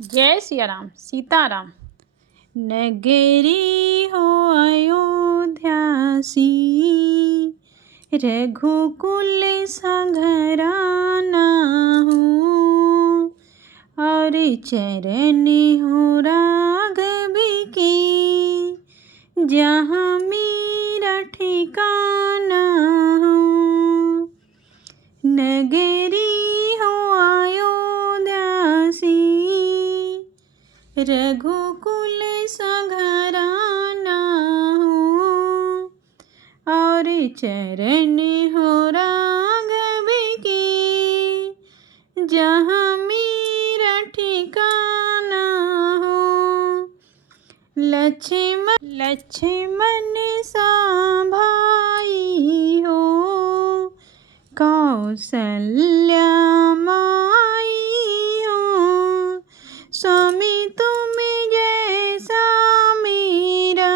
जय सिया राम सीताराम। नगरी हो अयोध्यासी, रघुकुल संघराना हो, और चरण हो राघव की, जहाँ मेरा ठिकाना हो। नगरी हो अयोध्यासी, रघुकुल संघराना हो, और चरण हो राघव की, जहाँ मेरा ठिकाना हो। लक्ष्मण सा भाई हो, कौसल्या माई हो, स्वामी तुम जैसा मेरा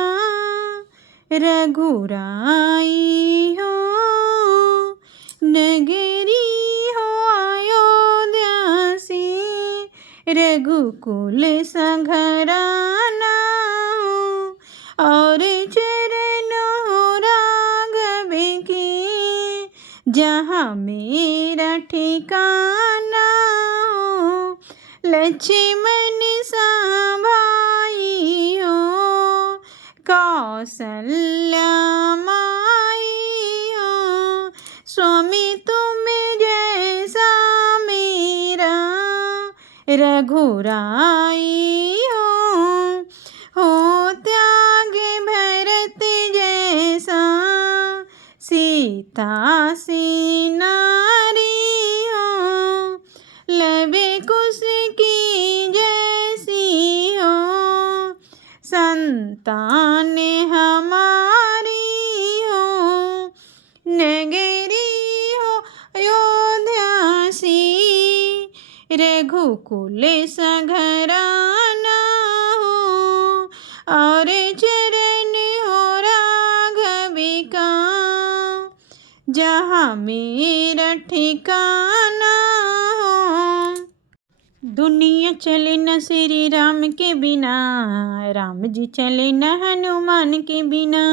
रघुराई हो। नगरी हो अयोध्यासी, रघुकुल संघराना हो, और चरण हो राघव की, जहाँ मेरा ठिकाना हो। लक्ष्मण सा भाई हो, कौसल्या माई हो, स्वामी तुम जैसा मेरा रघुराई हो त्याग भरत जैसा, सीता सी नारी हो, लवे कुश की जैसी हो, संतान हमारी हो। नगरी हो अयोध्यासी, रघुकुल संघराना हो, और चरण हो राघव का, जहाँ मेरा ठिकाना हो। दुनिया चले न श्री राम के बिना, राम जी चले न हनुमान के बिना।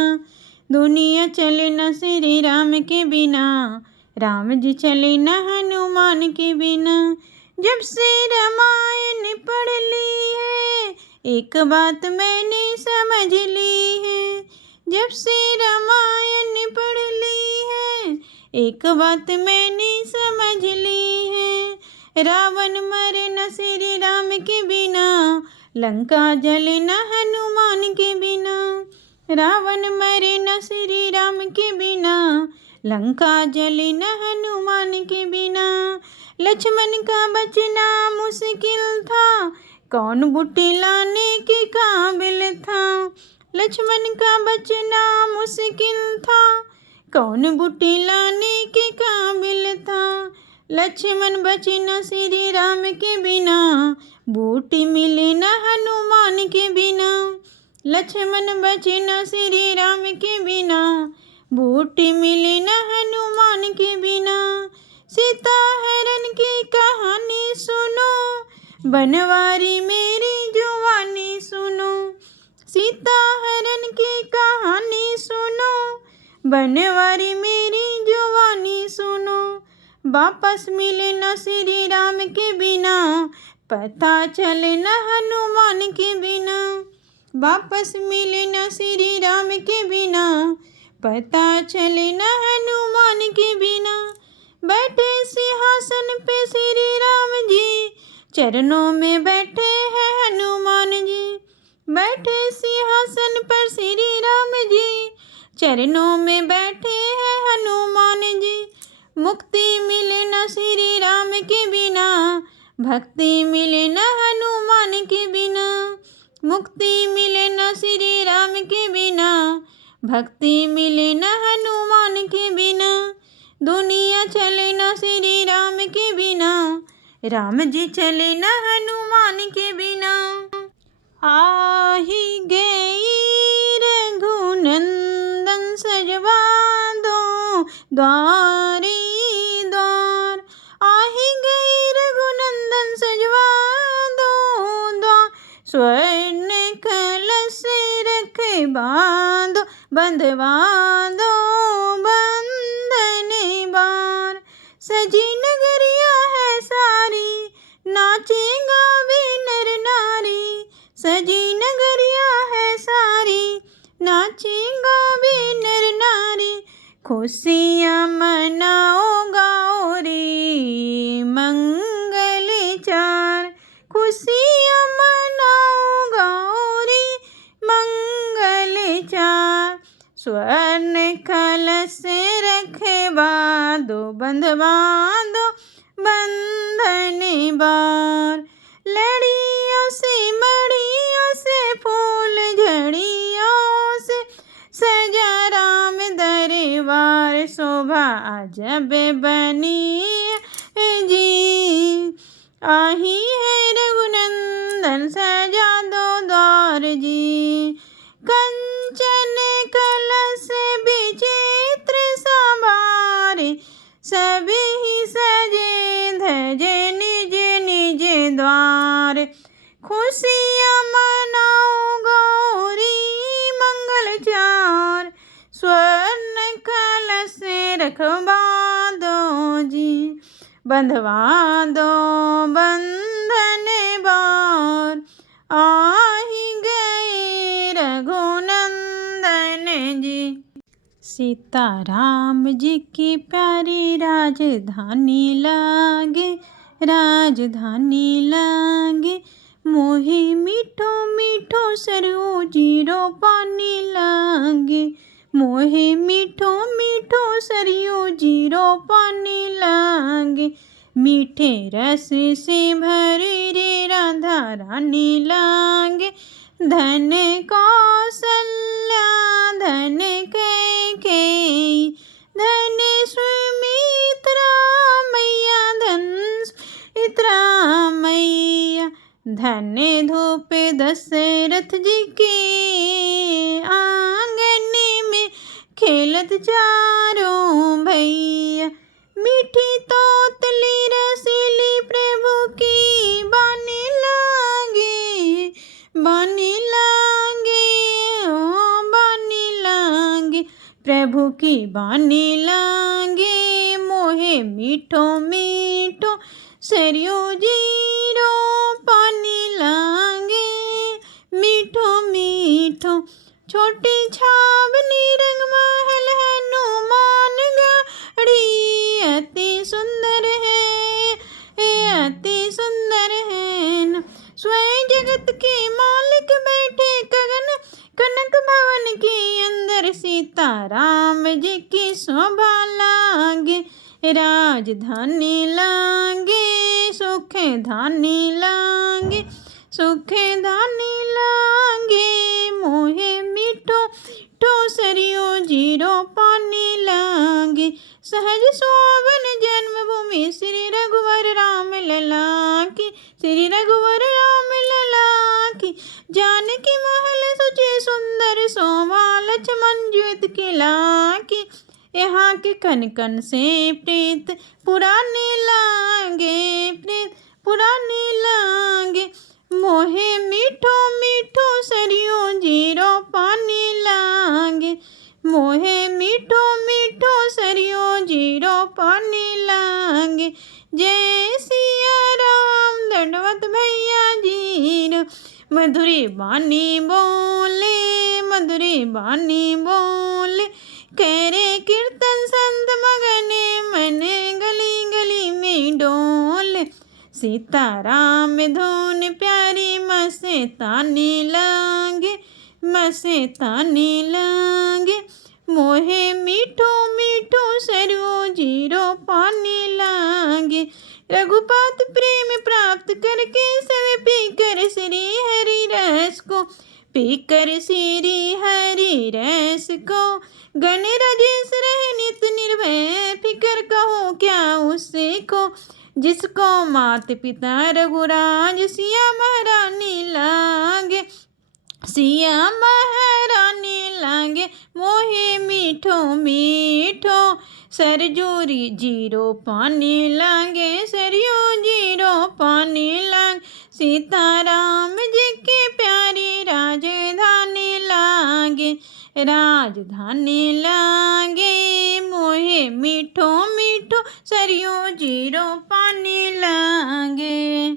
दुनिया चले न श्री राम के बिना, राम जी चले न हनुमान के बिना। जब से रामायण पढ़ ली है, एक बात मैंने समझ ली है। जब से रामायण पढ़ ली है, एक बात मैंने समझ ली है। रावण मरे न श्री राम के बिना, लंका जले न हनुमान के बिना। रावण मरे न श्री राम के बिना, लंका जले न हनुमान के बिना। लक्ष्मण का बचना मुश्किल था, कौन बूटी लाने के काबिल था। लक्ष्मण का बचना मुश्किल था, कौन बूटी लाने के काबिल था। लक्ष्मण बचे न श्री राम के बिना, बूटी मिले न हनुमान के बिना। लक्ष्मण बचे न श्री राम के बिना, बूटी मिले न हनुमान के बिना। सीता हरण की कहानी सुनो, बनवारी मेरी जुबानी सुनो। सीता हरण की कहानी सुनो, बनवारी मेरी जुबानी सुनो। वापस मिले न श्री राम के बिना, पता चले न हनुमान के बिना। वापस मिले न श्री राम के बिना, पता चले न हनुमान के बिना। बैठे सिंहासन पे श्री राम जी, चरणों में बैठे हैं हनुमान जी। बैठे सिंहासन पर श्री राम जी, चरणों में बैठे हैं हनुमान जी। मुक्ति मिले न श्री राम के बिना, भक्ति मिले न हनुमान के बिना। मुक्ति मिले न श्री राम के बिना, भक्ति मिले न हनुमान के बिना। दुनिया चले न श्री राम के बिना, राम जी चले न हनुमान के बिना। आही गई रघुनंदन सजवा दो द्वारी द्वार। आही गई रघुनंदन सजवा दो स्वर्ण कलश रखे बांधो बंधवा दो बंधन बार। सजी नगरिया है सारी नाचे गावे नर नारी। सजी नगरिया है सारी नाचे गावे नर नारी। खुशियाँ मनाओ गाओ रे मंगल चार। खुशियाँ मनाओ गाओ रे मंगल चार। स्वर्ण कलश रखे बांधो बंधवा दो बंधन बार। लड़ियों से मड़ियों से फूल झड़ियों से सजा राम दरबार। शोभा अजब बनी जी आही है रघुनंदन सजा दो द्वार जी। कंचन कलश विचित्र संभारे सभी सजे धजे निज निज द्वार। खुशियाँ मनाओ गौरी मंगल चार। स्वर्ण कलश रखवा दो जी बंधवा दो बंधन बार। आही गए रघुनंदन जी। सीताराम जी की प्यारी राजधानी लागे राजधानी लागे। मोहे मीठो मीठो सरयू जीरो पानी लागे। मोहे मीठो मीठो सरयू जीरो पानी लागे। मीठे रस से भरी रे राधा रानी लागे। धन कौशल्या धन कैकेयी धन सुमित्रा मैया धन सुमित्रा मैया। धन धूप दशरथ जी के आंगन में खेलत चारों भैया। मीठी तोतली रसीली प्रभु की बानी लागे बानी लागे ओ बानी लागे। प्रभु की बानी लागे मोहे मीठो मीठो सरयू जीरो पानी लागे मीठो मीठो। छोटी छावनी रंग महल हनुमान गाड़ी अति सुंदर है अति सुंदर है न। स्वयं जगत के मालिक बैठे गगन कनक भवन के अंदर। सीताराम जी की शोभा लागे राजधानी लागे सुख धानी लागे सुख धानी लागे। मोहे मीठो मीठो सरयू जीरो पानी लागे। सहज शोभन जन्मभूमि श्री रघुवर राम लला की श्री रघुवर राम लला की। जानकी महल सुचे सुंदर शोभा लक्ष्मण ज्योति के लागी। यहाँ के कन कन से प्रीत पुराने लागे प्रीत पुराने लागे। मोहे मीठो मीठो सरयू जीरो पानी लागे। मोहे मीठो मीठो सरयू जीरो पानी लागे। जय सिया राम दंडवत भैया जी। मधुरी बानी बोले मधुरी बानी बोले। करे कीर्तन संत मगने मन गली गली में डोले। सीताराम धुन प्यारी मस्तानी लागे मस्तानी लागे। मोहे मीठो मीठो सरयू जीरो पानी लागे। रघुपत प्रेम प्राप्त करके सब पीकर श्री हरि रस को पीकर श्री हरि रस को। गण राजेश रहे नित निर्भय फिकर कहो क्या उससे को। जिसको मात पिता रघुराज सिया महारानी लागे सिया महारानी लागे। मोहे मीठो मीठो सरजूरी जीरो पानी लागे सरयू जीरो पानी लागे। सीताराम जी के राजधानी लागे मोहे मीठो मीठो सरयो जीरो पानी लागे।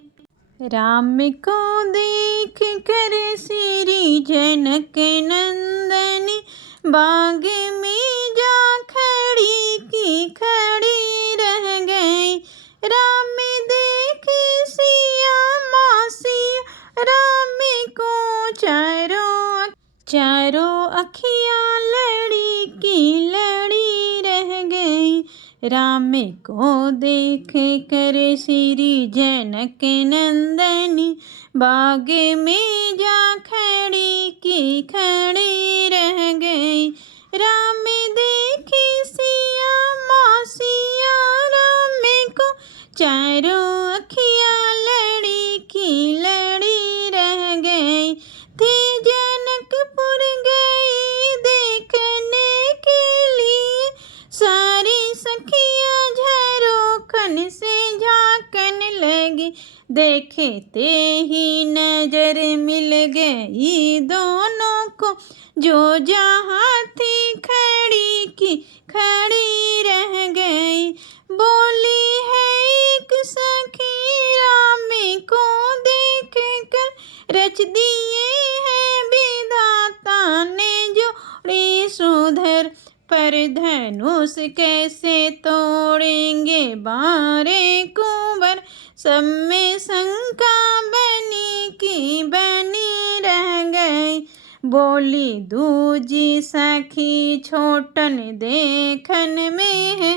राम को देख कर श्री जनक नंदनी बाग में जा खड़ी की खड़ी रह गई। राम देख सिया मासिया राम को चारों अखियाँ लड़ी की लड़ी रह गई। राम को देख कर श्री जनक नंदनी बाग में जा खड़ी की खड़ी रह गई। राम देखे सिया मासिया राम को चारों अखियाँ लड़ी की लड़ी रह गई। थी जनकपुर गई देखने के लिए सारी सखियाँ झरोखन से झांकन लगी। देखते ही नजर मिल गई दोनों को जो जहाँ थी खड़ी की खड़ी रह गई। बोली है एक सखी राम को देख कर रच दिए हैं विधाता ने जोड़ी सुधर पर धनुष कैसे तोड़ेंगे बारे कुंवर। सब में शंका बनी की बनी रह गई। बोली दूजी सखी छोटन देखन में है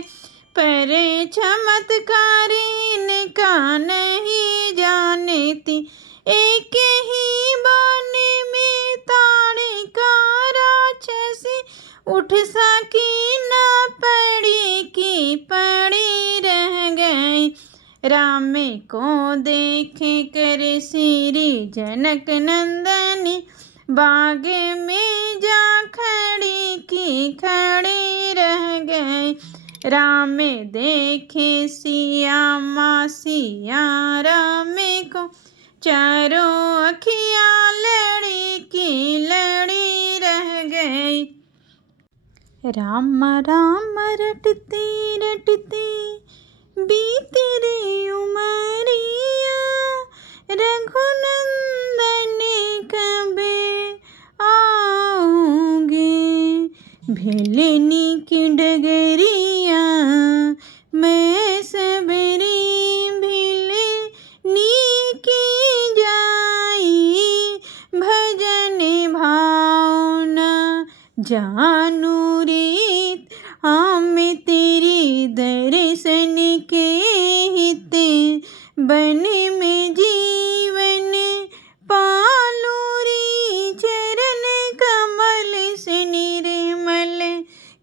पर चमत्कार इनका नहीं जानती। एक ही बाने में ताड़िका राक्षसी उठ सकी न पड़ी की पड़ी रह गई। राम को देखे कर श्री जनक नंदनी बाग में जा खड़ी की खड़ी रह गई। राम देखे सिया मासिया राम को चारों अखियाँ लड़ी की लड़ी रह गई। राम राम रटते रटते बीती रे उमरिया रघुनंदन कब आओगे। भेलनी की डगरिया मैं सबरी भेलनी की जाई। भजन भावना जानू रीत हम तेरी दर्शन के हिते बन में जीवन पालूरी चरण कमल से निर्मल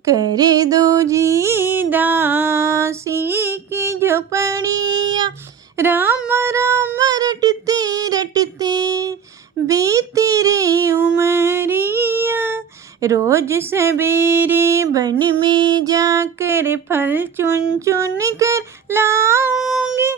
कर दो जी दासी की झोपड़िया। राम राम रटते रटते बीती रे उमरिया। रोज सवेरे वन में जाकर फल चुन चुन कर लाऊंगी।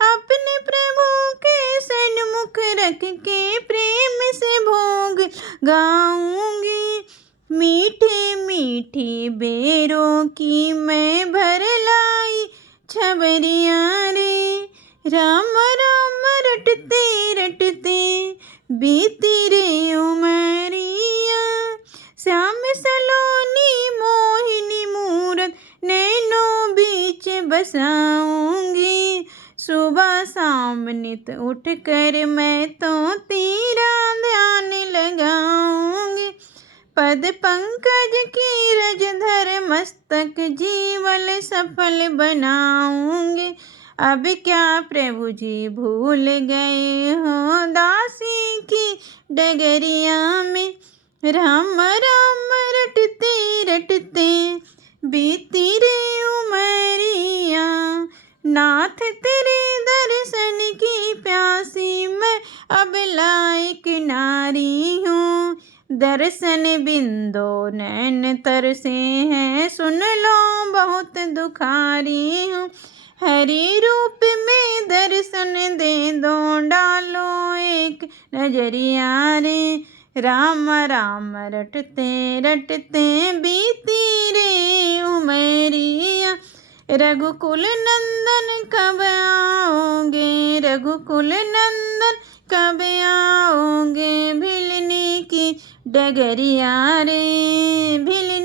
अपने प्रभु के सन्मुख रख के प्रेम से भोग गाऊंगी। मीठे मीठे बेरों की मैं भर लाई छबरिया रे। राम राम रटते रटते बीती रे उमरिया। श्याम सलोनी मोहिनी मूरत नैनों बीच बसाऊंगी। सुबह शाम नित उठ कर मैं तो तेरा ध्यान लगाऊंगी। पद पंकज की रज धर मस्तक जीवन सफल बनाऊंगी। अब क्या प्रभु जी भूल गए हो दासी की डगरिया में। राम राम रटते रटते बीती रे उमरिया। नाथ तेरे दर्शन की प्यासी मैं अब लायक नारी हूँ। दर्शन बिंदो नैन तरसे हैं सुन लो बहुत दुखारी हूँ। हरि रूप में दर्शन दे दो डालो एक नजरिया रे। राम राम रटते रटते बीती रे उमरिया, रघुकुल नंदन कब आओगे, रघुकुल नंदन कब आओगे, भिलनी की डगरिया रे भिल